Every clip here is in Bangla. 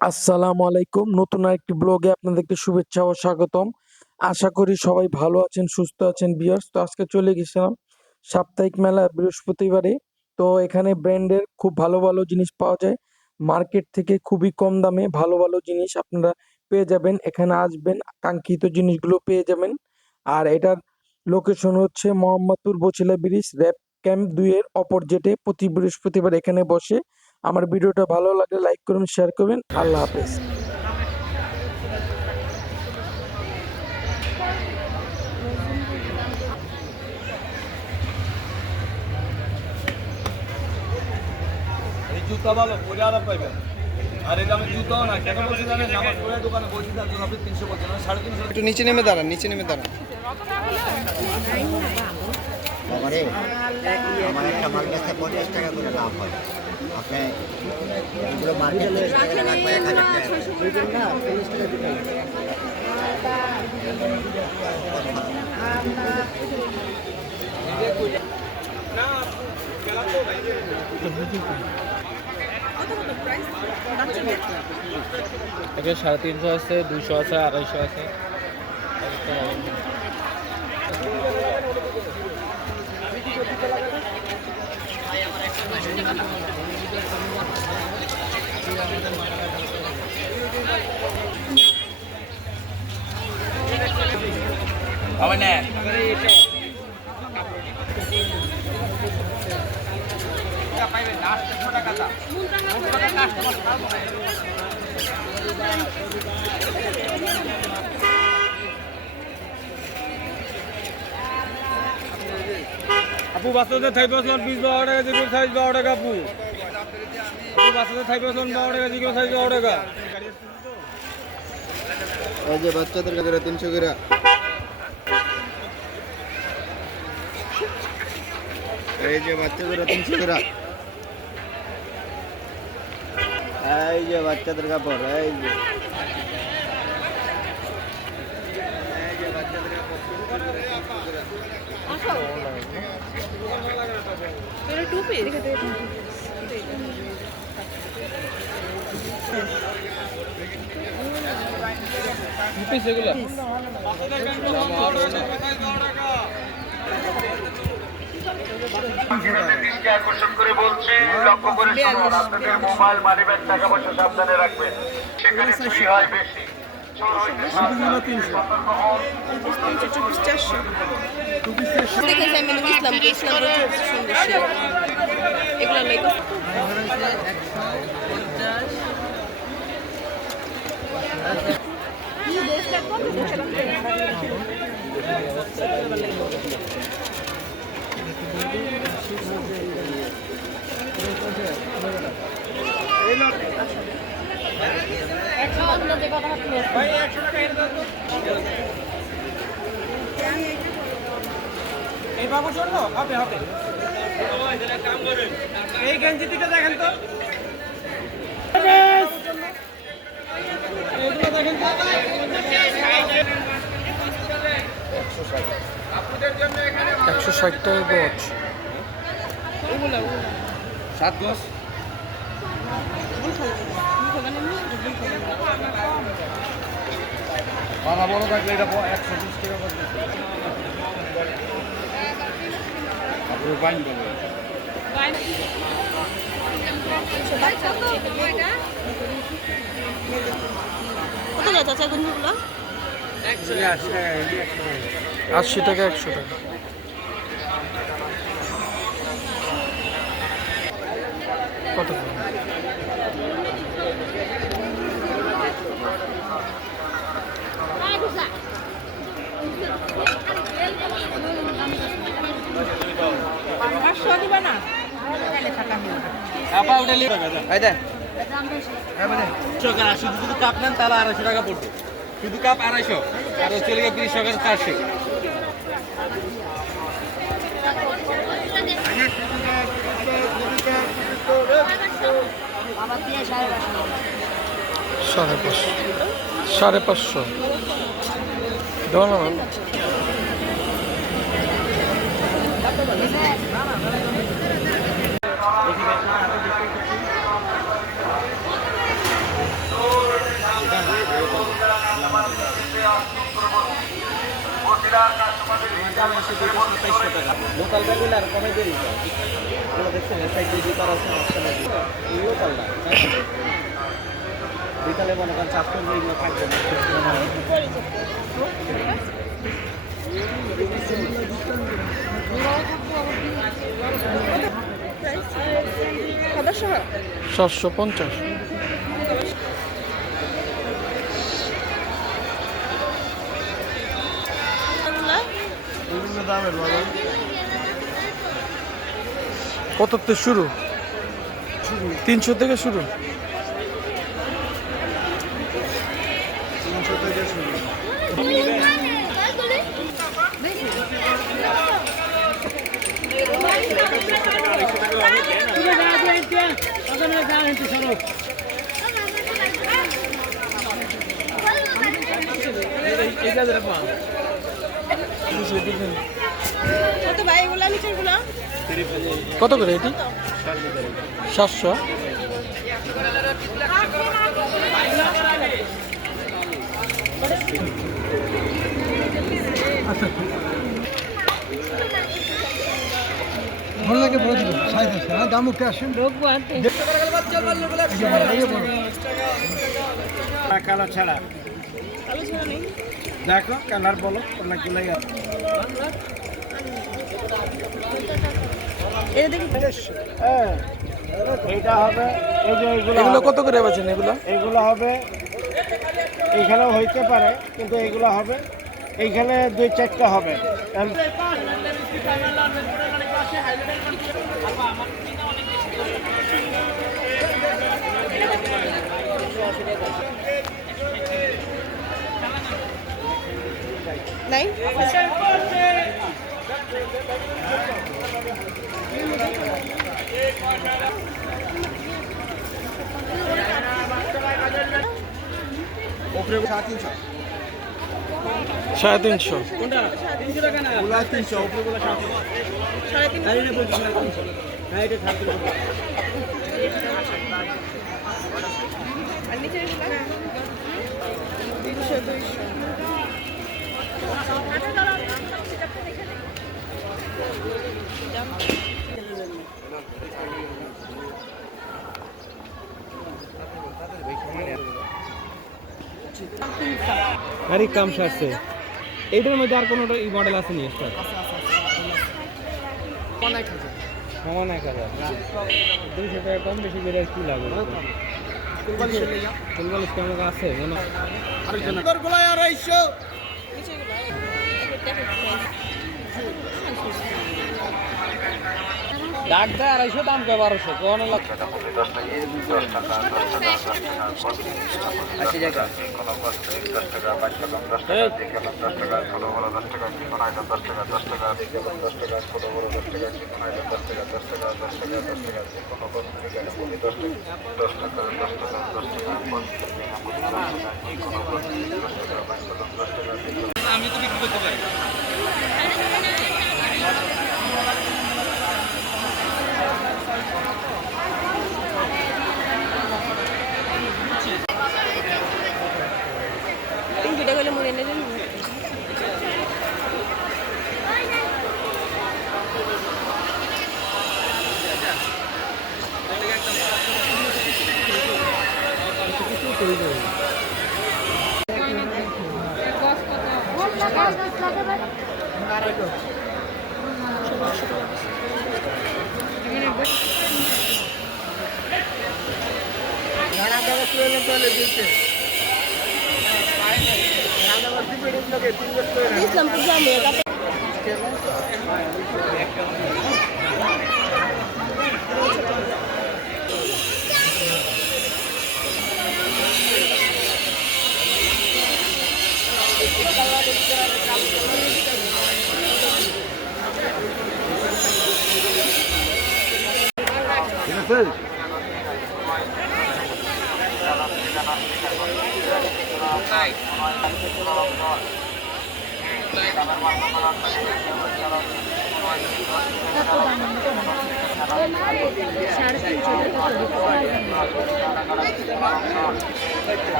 আসসালামু আলাইকুম। নতুন আরেকটি ব্লগে আপনাদেরকে শুভেচ্ছা ও স্বাগতম। আশা করি সবাই ভালো আছেন, সুস্থ আছেন ভিউয়ার্স। তো আজকে চলে গেছিলাম সাপ্তাহিক মেলা বৃহস্পতিবারে। তো এখানে ব্র্যান্ডের খুব ভালো ভালো জিনিস পাওয়া যায়। মার্কেট থেকে খুবই কম দামে ভালো ভালো জিনিস আপনারা পেয়ে যাবেন। এখানে আসবেন, কাঙ্ক্ষিত জিনিসগুলো পেয়ে যাবেন। আর এটার লোকেশন হচ্ছে Mohammadpur Bosila bridge, RAB camp 2 এর অপোজিটে। প্রতি বৃহস্পতিবার এখানে বসে। আমার ভিডিওটা ভালো লাগলে লাইক করবেন, শেয়ার করবেন। আল্লাহ হাফেজ। এই জুতা ভালো পরে আরাম পাইবেন। আর এটা আমি জুতাও না কেন বলছি জানেন, নামাজ পড়ে দোকানে বসে থাকবেন আপনি 300 বলছেন, 350 একটু নিচে নেমে দাঁড়ান, নিচে নেমে দাঁড়ান। বাবারে আমার একটা মাল বেচতে 50 টাকা করে লাভ হয়। আপনি এগুলো মার্কেটে রাখবে 1000 টাকা। এটা 350 আছে, 200 আছে, 250 আছে। হবে না পাইবেন না 800 টাকা দাম। আপু বাচ্চাদের থাই পাসন 20-12 টাকা, যেগুলো সাইজ 12 টাকা। আপু বাচ্চাদের থাই পাসন 12 টাকা, যেগুলো সাইজ 12 টাকা। এই যে বাচ্চাদের কাছে 300 করে। এই যে বাচ্চাদের 300 করে। এই যে বাচ্চাদের কাপড়, এই যে বাচ্চাদের কাপড় 300 করে। টুপি সেগুলো আকর্ষণ করে বলছি, লক্ষ্য করে শুনুন, আপনাদের মোবাইল মানিব্যাগ টাকা পয়সা সাবধানে রাখবেন। সেখানে চুরি হয় বেশি। চোর হইতে সাবধান, সতর্ক হন। দেখেছি আমি ইসলাম সুন্দর এগুলো লাইক এই বাবু জন্য হবে হবে। এই গেঞ্জি দুটো দেখেন তো, এইগুলো দেখেন তো। 160 টাকা গজ। 7 গজ পানা বড় থাকলে এটা 120 টাকা করে। আপনি বাইন বলবেন কত যায় চাচা গুনগুলো 80 টাকা, 100 টাকা। কত করে? শুধু কাপ নেন তাহলে 250 টাকা পড়বে। শুধু কাপ 250 আর চলে গিয়ে 30 টাকা 400। সাড়ে 500 দাও না। লোকাল ব্যাগগুলো আর কমে দেরি এগুলো দেখছেন সাইকেল জুতার আছে লোকাল না বিকালে মনে করেন চাষ করলে এগুলো থাকবে না। একটু পরে যেতে খাবার সময় 750। বিভিন্ন দামের বাজার কত থেকে শুরু? 300 থেকে শুরু। 300 থেকে শুরু। কত ভাই এগুলা নিচের গুলা কত করে এটি? 700। ভালো লাগে বলে দিব সাইজ আছে হ্যাঁ দাম উঠে আসেন কালার ছাড়া কালো ছিল নেই দেখো কালার বলো অনেকগুলাই আছে এই দেখি হ্যাঁ এইটা হবে এই যে এগুলো কত করে বেচেন এগুলো? এইগুলো হবে এইখানেও হইতে পারে কিন্তু এইগুলো হবে এইখানে 2-4টা হবে নাই উপরে 350 350। কোনটা 300 টাকা না ওগুলো 300 উপরেগুলো 700 সাড়ে তিন তাই না বলছি না এটা 700 আর নিচের গুলা 200 আরে কম সারছে এইটার মধ্যে আর কোনো মডেল আছে নি স্টক অনেক আছে 200 টাকা কম বেশি করে কি লাগবে ফুলবালিশ কেমন আছে মনে আরেকজন গুলো 250 নিচের গুলা দেখো ডাক দেয় 250 দাম কে 1200 কোন লাখ 10 টাকা 80 টাকা কোনো কষ্ট 10 টাকা 5 টাকা 10 টাকা দেখে 10 টাকা ছোট বড় 10 টাকা কি কোনো আইটেম 10 টাকা 10 টাকা দেখে 10 টাকা ছোট বড় 10 টাকা কি কোনো আইটেম 10 টাকা 10 টাকা 10 টাকা 10 টাকা কোনো কষ্ট দেখে 10 টাকা 10 টাকা 10 টাকা 10 টাকা আমি তো বিক্রি করতে পারি ভিডিও করলে মনে নেই ইসলামপুর জামে টাকা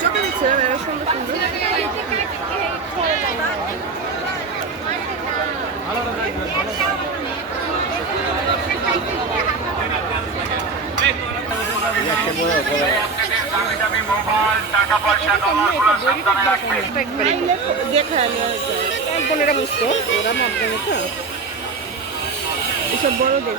চোখে দেখছিলাম এরা সুন্দর সুন্দর। বোনেরা বুঝতো ওরা মাপবে তো এসব বড়দের।